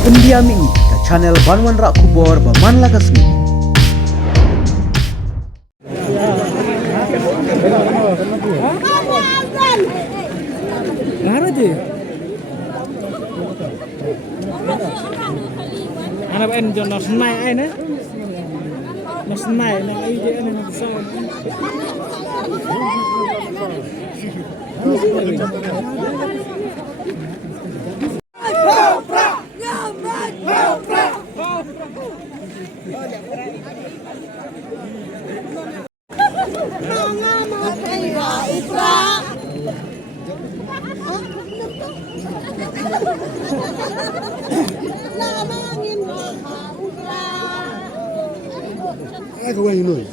Pendiami ke channel Banwan Rak Kubor Baman Lagasmi. Ana ba en jono snai ai ne no snai na ai je en no so Aku yang ini.